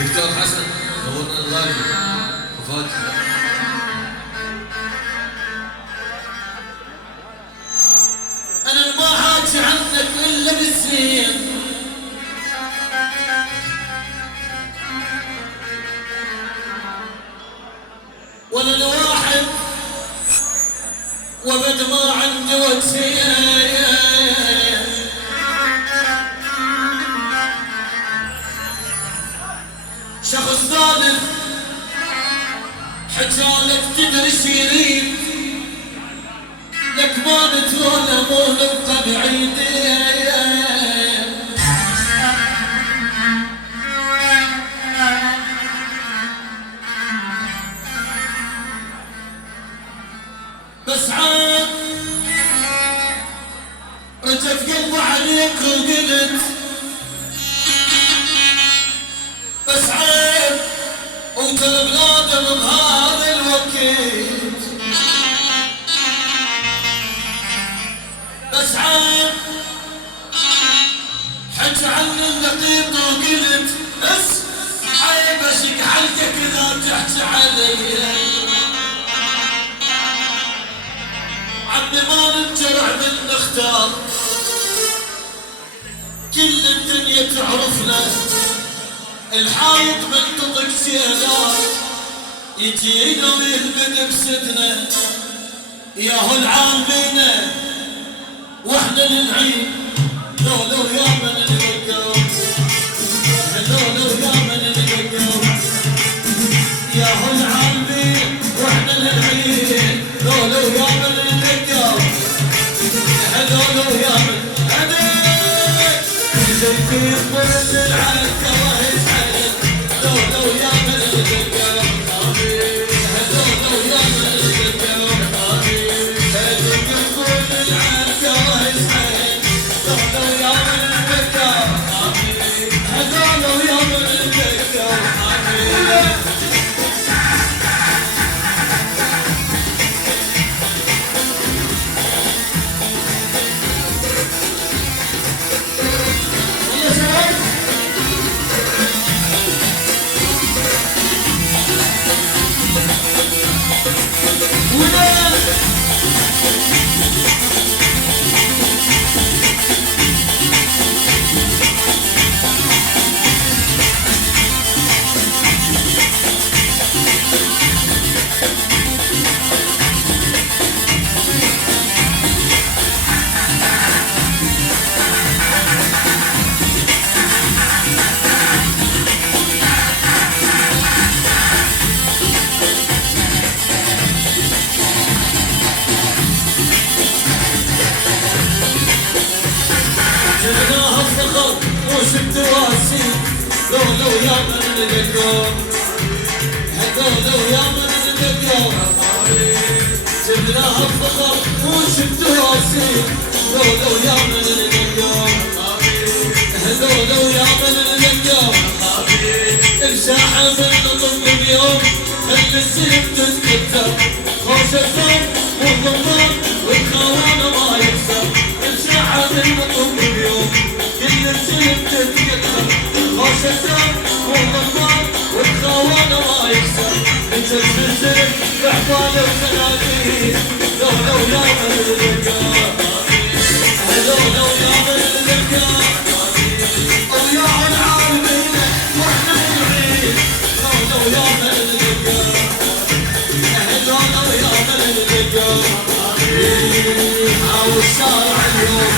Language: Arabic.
دكتور حسن نورنا الغالي وفات. انا ما حاجي عنك الا بالزين، ولا الواحد وبد ما عندي وجهين. شخص ثالث حجالك تدري شيرين، لك ما نتولى مو نبقى بعيدين. بس عاد رجت قلبي عليك وقلت بس عيب وترى بنادم بهذا الوقت. بس عيب حج عني اللقيط وقلت بس عيب اشق حلقك اذا تحكي علي. عمي ما ننجرح من نختار، كل الدنيا تعرفنا. الحايط منطق سيلان يجينا ويهبد بسدنا، ياهو العالمينا واحنا للعين. لولو يا من نلقاو، لولو يا من نلقاو، ياهو العالمين واحنا للعين. لولو يا من نلقاو، لولو يا من هديك شايفين من العكا وهي حيل. لولو يا من نلقاو، لولو يا من نلقاو، هديك من العكا وهي حيل. لولو يا من نلقاو، لولو يا من نلقاو. جبناها بفخر وشفت واسي. لولو يا من نلقاو، لولو يا من نلقاو. جبناها بفخر وشفت واسي. لولو يا من نلقاو، لولو يا من نلقاو. الساحة من نضم اليوم خلي السيف تتكتر. خوش الثوب والضمان والخوانة ما يكسر. الساحة من نضم اليوم كل السيف تتكتر. خوش الثوب والضمان والخوانة ما يكسر. انت السلسل بحبال وسناديد. لولو يا من نلقاو، لولو يا من نلقاو. ويا العالمين واحنا نعيد. لولو يا من نلقاو، لولو يا من نلقاو. عاوز صار اليوم